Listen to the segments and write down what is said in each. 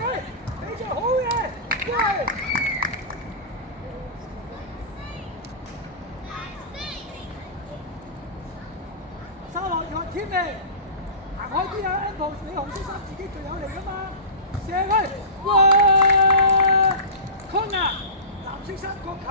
去，俾隻好嘢，喂！沙落又係天嚟，行開啲啊 ！Apple， 你紅色衫自己最有利噶嘛，射去，哇 ！Corner， 藍色衫角球。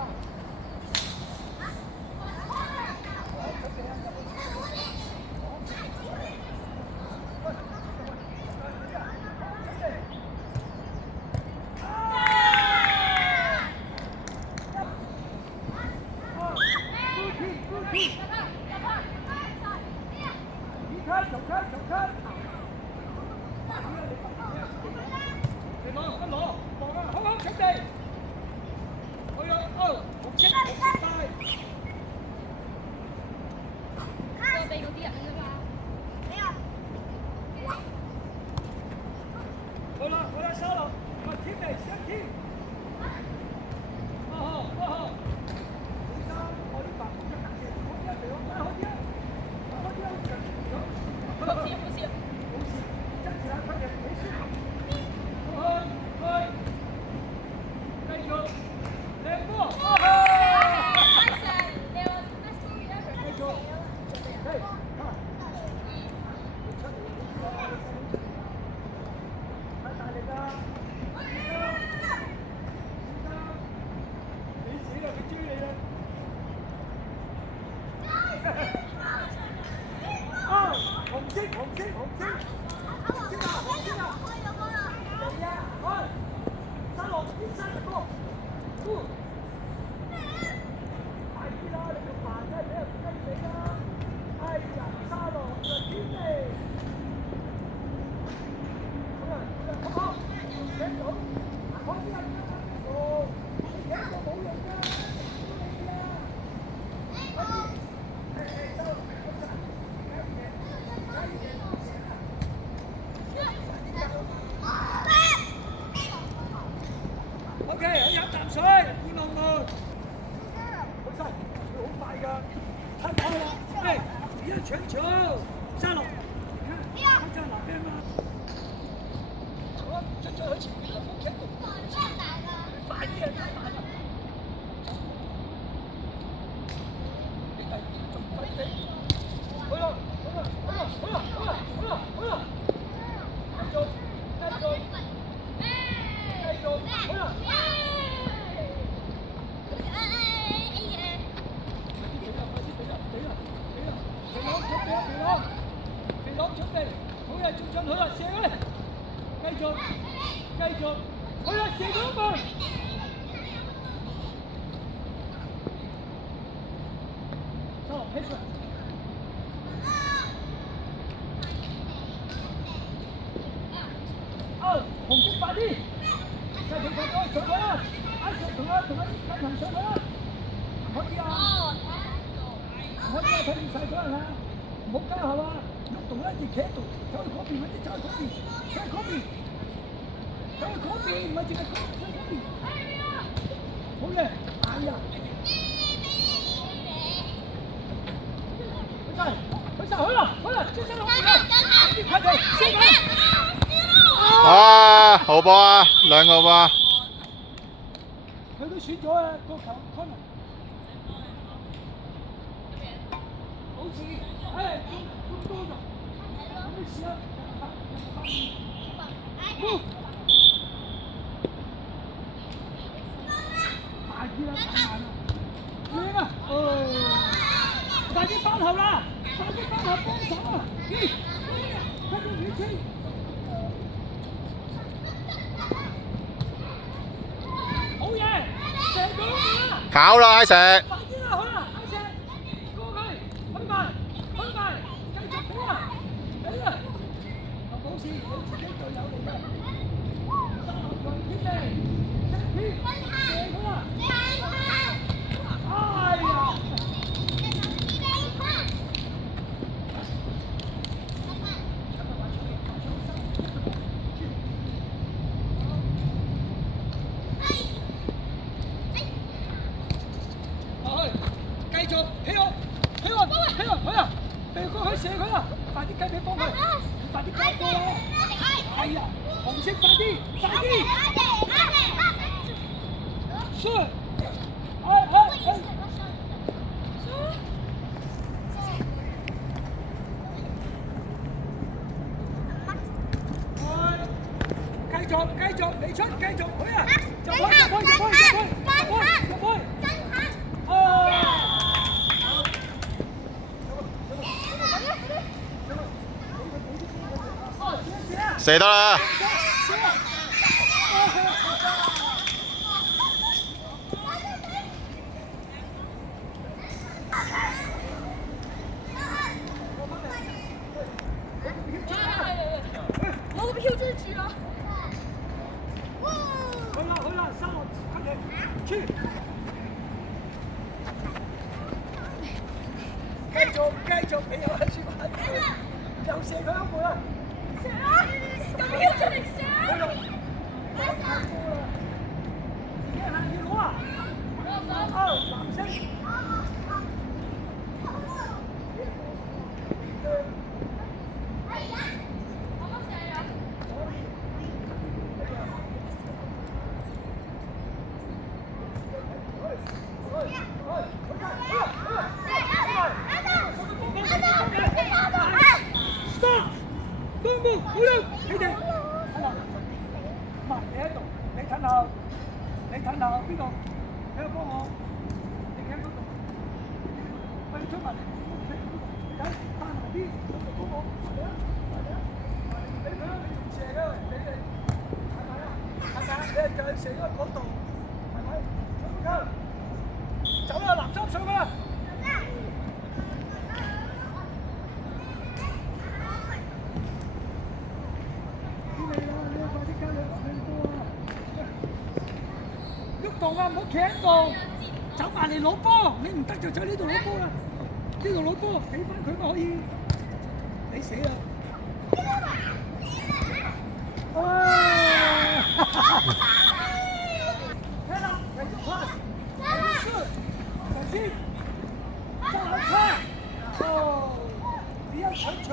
啊，好波啊，兩個波。佢都選咗啊，個球 corner。好似，咁多咗，咁你試下。快啲啦，太慢啦。靚啊！快啲翻後啦！快啲翻後幫手啊！快啲雨天。好嘢！射到啦！考啦，阿石。快啲啦，好啦，阿石，過去，去埋，繼續俾啊！俾啊！冇事，你自己最有利嘅。三號強天地，射佢啦！哎呀！繼續起我，佢啊！避過去射佢啊！快啲雞髀幫佢，快啲交波啦！係啊，紅色快啲！未出，繼續去啊！入去！哦！射得啦！攞個票追住啊！好啦，收落，跟住出，繼續俾我喺處玩，又射佢一個啦！射啦！咁票出嚟射！自己行要攞啊！男生。好啦，你哋，唔係你喺度，你褪後邊個？你幫我，你喺嗰度，喂，出埋嚟，你睇帶埋啲，幫我，嚟啊，俾佢啦，你仲射㗎，你哋係咪啊？你就係射咗嗰度，係咪？走啦，藍衫上去啦！動啊！唔好企喺度，走埋嚟攞波。你唔得就喺呢度攞波啦，呢度攞波，俾翻佢咪可以。你死啦！哇！睇啦，繼續拍，首先，再來拍，哦，不要傳球。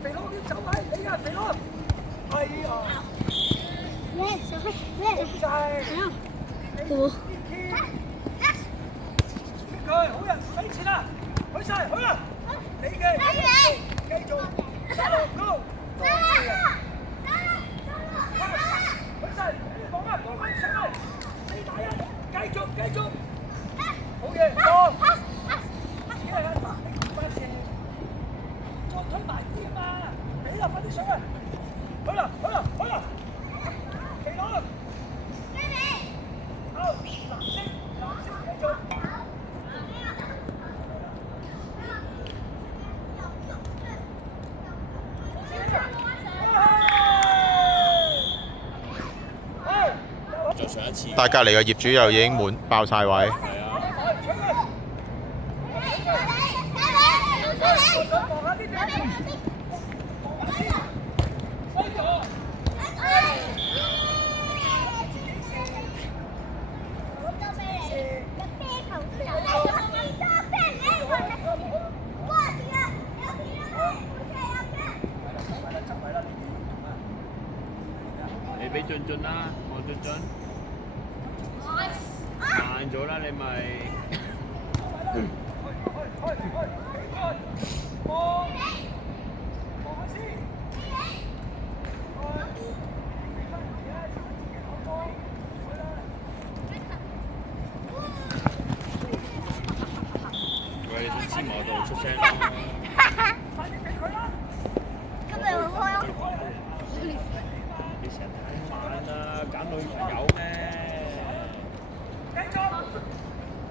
肥佬要走位，你啊肥佬！哎呀！咩？小黑咩？晒！我。佢好人使錢啦，去晒，去啦！你嘅繼續，打落高，去晒，放啊，放翻上嚟，4-1，繼續，好嘢，放！只係啦，你快射！再推埋啲啊嘛，俾啦，快啲上去！好啦，肥佬，好，藍色繼續。就上一次。但係隔離嘅業主又已經滿爆晒位。係啊。你俾俊俊啦，我俊俊。慢咗啦，你咪。喂，你想知我度出聲啦？今日好開啊！你成日太慢啦，揀女朋友咩？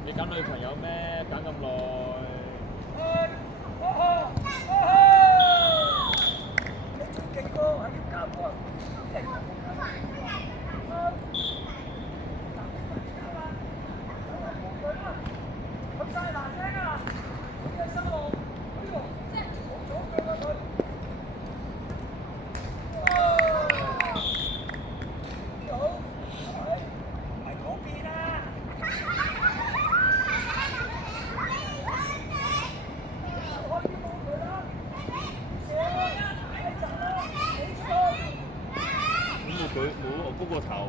你揀女朋友咩？揀咁耐。你最勁喎，係要加波。咁晒難聽啊！咁嘅失望，呢個冇咗腳啦佢。好，唔係嗰邊啊！咁佢冇我高個頭後。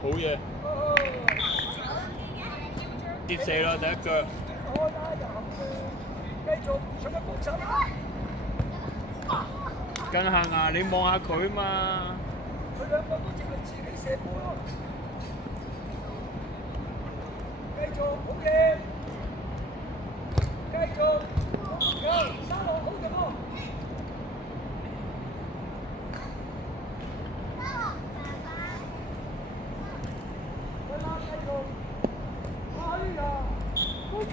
好嘢！接死啦，第一腳。跟下啊！你望下佢嘛。佢兩個都淨係自己射波咯。繼續好嘢，繼續有沙羅好嘅波。佢拉繼續，哎呀，高球！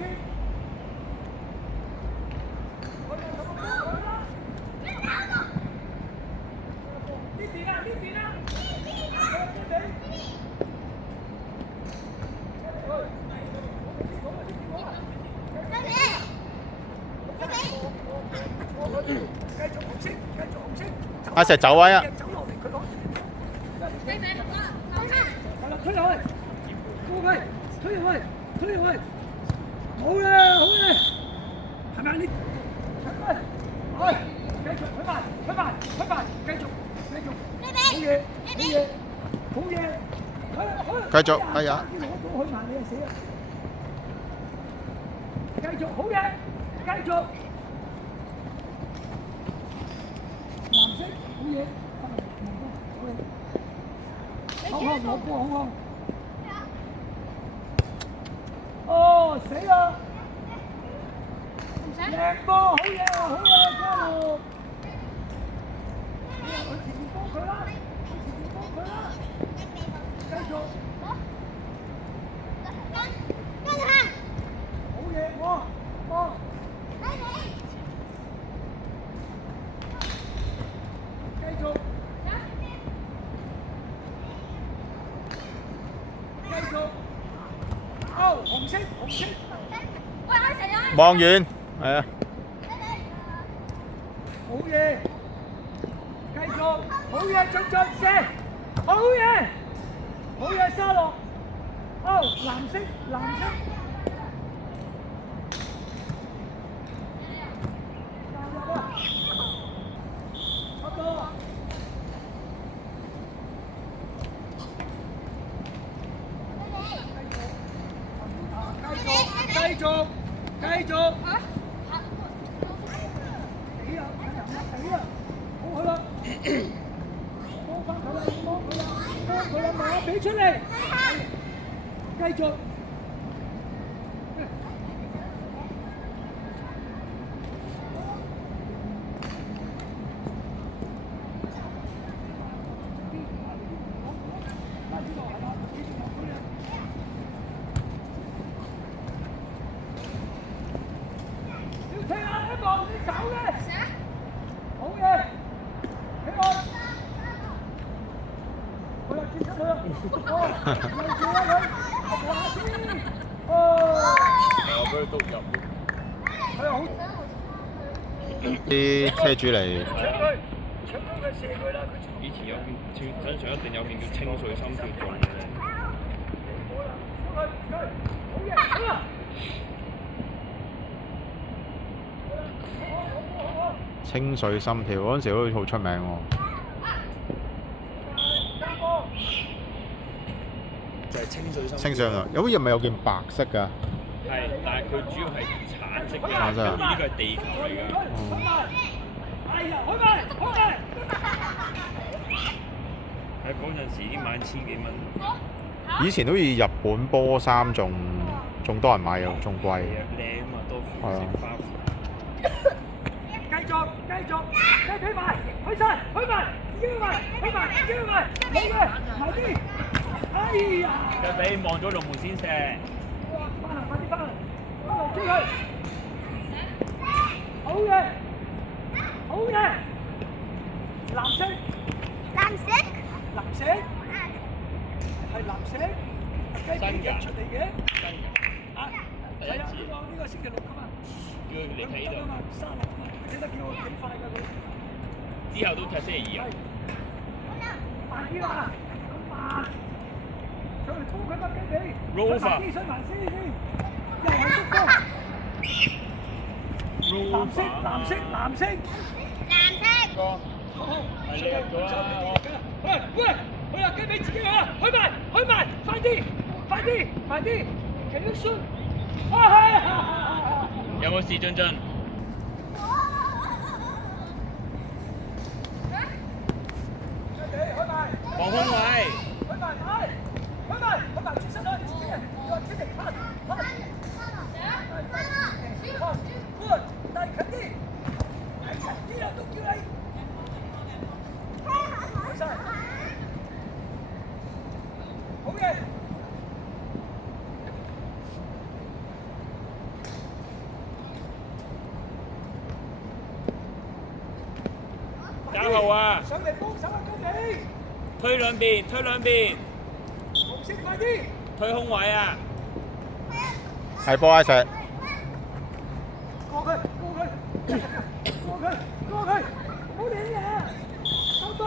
佢哋咁樣佢啦。呢邊啊，呢邊啊！阿石走位啊！推落去，過去，推入去，推入去，好啦，好啦，係咪你？去，繼續推埋，推埋，推埋，繼續，繼續，好嘢，好嘢，好嘢，繼續，哎呀！攞到去埋你就死啦！繼續，好嘢，繼續。藍色，好嘢，好嘢。好波，好波。哦，死啦！靚波，好嘢啊，好嘢，加油！去前面幫佢啦，去前面幫佢啦，繼續。跟下。好嘢，哇，哇！繼續。繼續。哦，紅色，紅色。望遠，係啊！好嘢，繼續，好嘢，進射，好嘢，好嘢，沙洛，哦，藍色，藍色，加油啊！差唔多。繼續，繼續。死啊！死啊！好去啦！幫翻佢啦！幫佢啦！幫佢啦！馬俾出嚟！繼續。踢下一步，你走咧！好嘢！起來！佢又接出去啦！哦，又接啦佢！下先！哦！我俾佢督入。係好。啲車主嚟。搶佢射佢啦！以前有件身上一定有件叫清水心跳中嘅。好嘢！好啦！清水心跳嗰陣時好似好出名喎。就係清水心。清水啊！有啲係咪有件白色㗎？係，但係佢主要係橙色嘅，橙色啊跟住呢個係地球嚟㗎。係啊，開埋，開埋。喺嗰陣時已經買1000幾蚊。以前好似日本波衫仲多人買又仲貴。係啊，靚啊嘛，多款式花款。繼續，繼續，你推埋，推晒，推埋，腰埋，推埋，腰埋，好嘅，埋啲。哎呀！佢俾望咗龍門先射。翻嚟，快啲翻嚟，翻嚟追佢。好嘢，好嘢。藍色，藍色，藍色，係藍色，雞髀出嚟嘅。真嘅。啊，係啊，呢個星期六㗎嘛。叫佢嚟睇度。沙羅啊嘛，睇得幾好幾快㗎佢。之後都踢星期2啊。慢啲啦，咁慢。上嚟衝佢乜雞髀？ Rover 水埋先，又係篤波。藍色藍色藍色。藍色。個係叻咗啦！喂喂，好啦，雞俾自己啦，開埋開埋，快啲快啲快啲，企得順。有冇事，俊俊？望空位。開埋開埋，轉身啦，自己人，要天力拍拍。good，但係近啲，近啲啦，都叫你。好晒，好嘅。加號啊！上嚟幫手啊，雞尾！推兩邊，推兩邊。紅色快啲！推空位啊！係波一石。過佢，過佢，過佢，過佢，唔好理嘢，收多。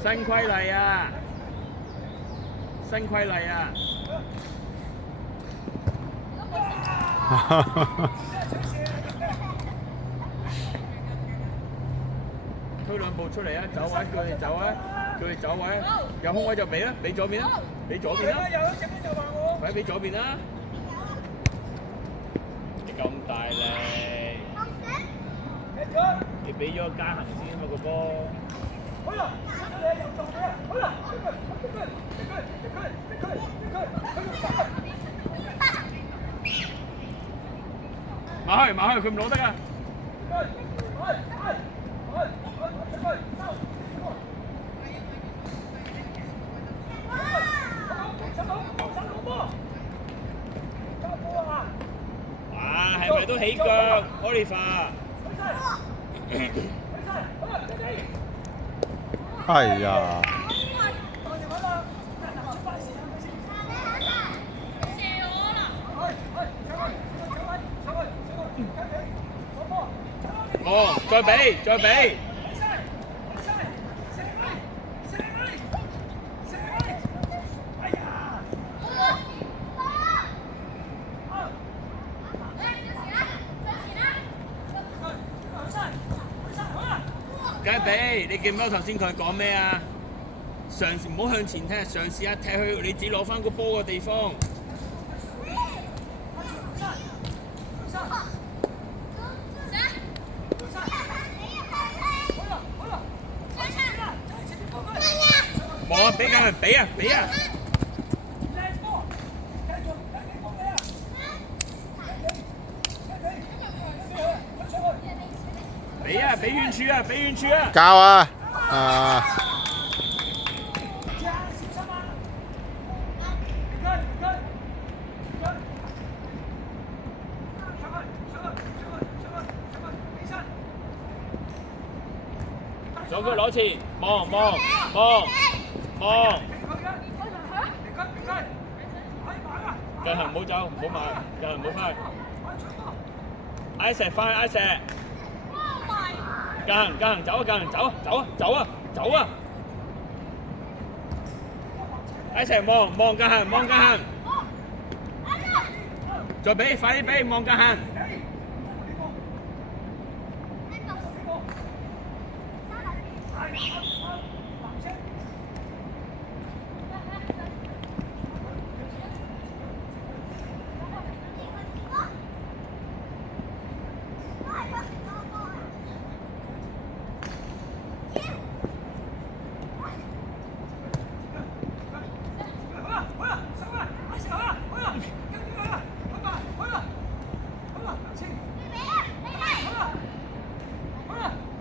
新規例啊！新規例啊！推兩步出嚟啊！走位，叫佢哋走啊！叫佢哋走位，有空位就俾啦，俾左邊啦，俾左邊啦，有一隻咧就話我。快俾左邊啦！你咁大力，你俾咗嘉恒先啊嘛個波。好啦，你又做嘅，好啦，馬去，佢唔攞得㗎。哇，係咪都起腳 ，Oliver？哎呀！哦，再俾，再俾。梗係俾，你記唔記得頭先佢講咩啊？嘗試唔好向前踢，嘗試下踢去你自己攞翻個波嘅地方。望啊！俾緊，俾啊！俾啊！俾啊！俾遠處啊！俾遠處啊！教啊！啊！上腳攞前，望。近行唔好走，唔好埋，近行唔好翻。挨石翻，挨石。近行走啊！近行走啊！挨石望近行。再俾，快啲俾，望近行。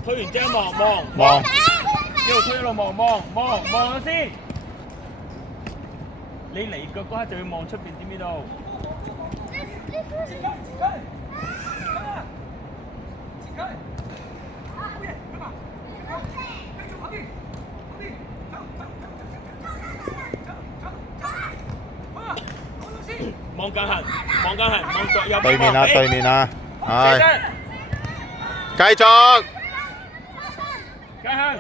推完之後望，一路推一路望咗先。你離腳嗰刻就要望出邊，知唔知道？望近行，望左右邊。對面啊，對面啊，係。繼續。近行。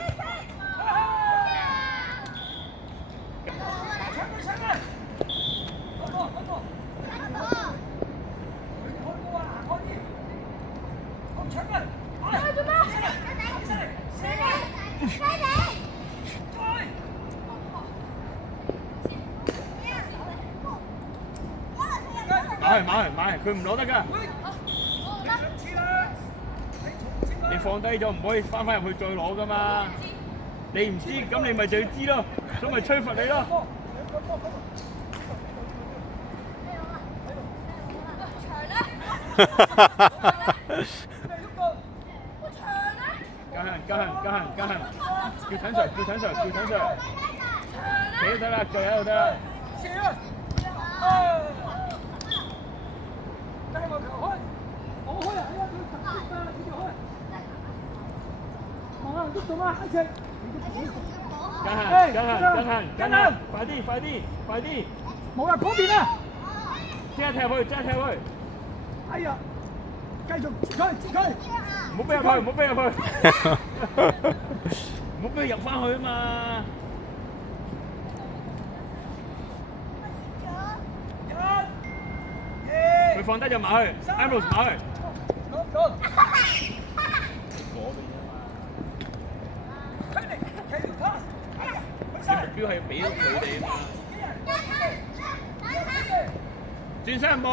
買，佢唔攞得㗎。你放低咗唔可以翻入去再攞㗎嘛？你唔知咁你咪就要知咯，咁咪吹罰你咯。加行，叫陳 Sir， 企都得啦，腳喺度得啦。帶個球開，我開啊！哎呀，佢突擊啊，你哋開。望下喐動啊，一隻。跟行，快啲！冇啦，嗰邊啊！即刻踢去！哎呀，繼續接佢！唔好俾入去，唔好俾佢入翻去啊嘛！佢放低就埋去 ，Ambrose 埋去。嗰邊啊嘛。你目標係要俾到佢哋啊嘛。轉身望。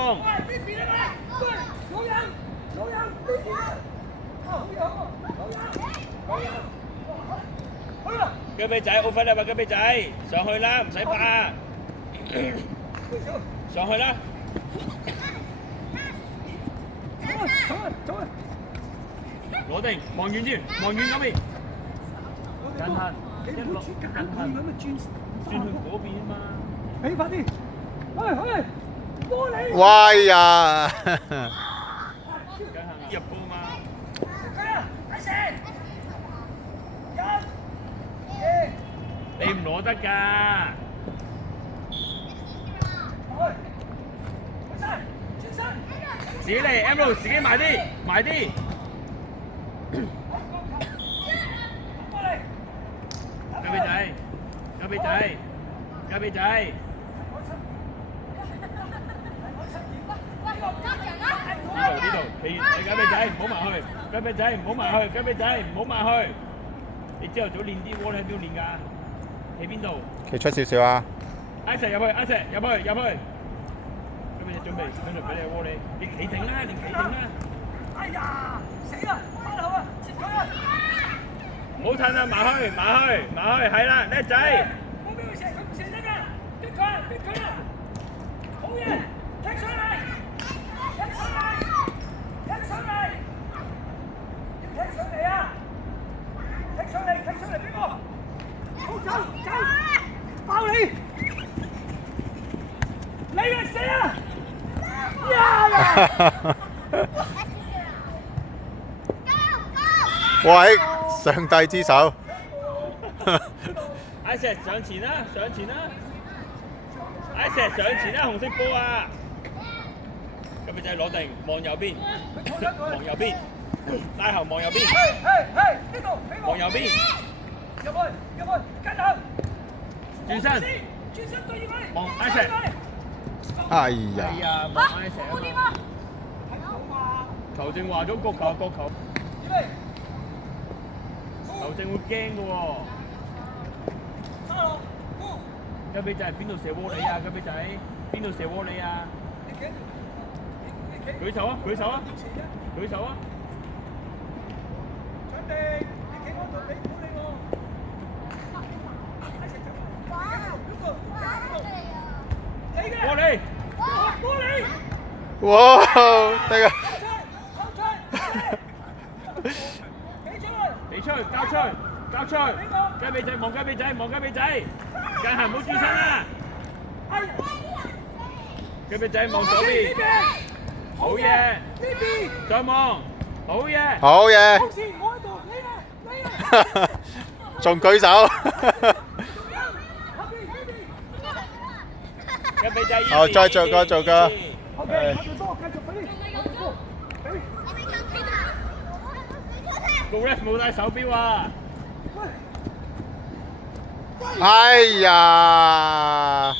雞髀仔，好快啦！雞髀仔，上去啦，唔使怕。上去啦！攞定，望遠啲，望遠嗰邊。近行，轉去嗰邊啊嘛。俾快啲，去，過嚟。喂呀！入波嘛。你唔攞得㗎。自己嚟 ，M 自己埋啲。雞髀仔。呢度，企雞髀仔唔好埋去，雞髀仔唔好埋去。你朝頭早練啲窩你喺邊度練㗎？喺邊度？企出少少啊！阿石入去。咁你準備俾你窩你企定啦，哎呀，死啦！翻後啊，接佢啊！唔好褪啊，埋去，係啦，叻仔。冇俾佢射，佢唔射得㗎，逼佢啊！好嘢，踢上嚟！要踢上嚟俾我！好走，爆你！你嚟射啊！喂，上帝之手！阿石上前啦！阿石上前啦！紅色波啊！咁咪就係攞定，望右邊，拉後望右邊，呢度俾我望右邊，入去，跟後，轉身對住佢，望阿石。哎呀！望阿石啊嘛！球證話咗角球。球證會驚嘅喎。雞髀仔邊度射窩你啊？雞髀仔邊度射窩你啊？舉手啊！準備，你企嗰度俾鼓你喎。過嚟！哇！得啊！俾出去，交出去！雞髀仔望雞髀仔，近行唔好轉身啦！雞髀仔望左邊，好嘢！再望，好嘢！好嘢！好事，我喺度，你啊！仲舉手！雞髀仔哦，再做個。OK，多繼續俾。個 ref 冇戴手錶啊！哎呀！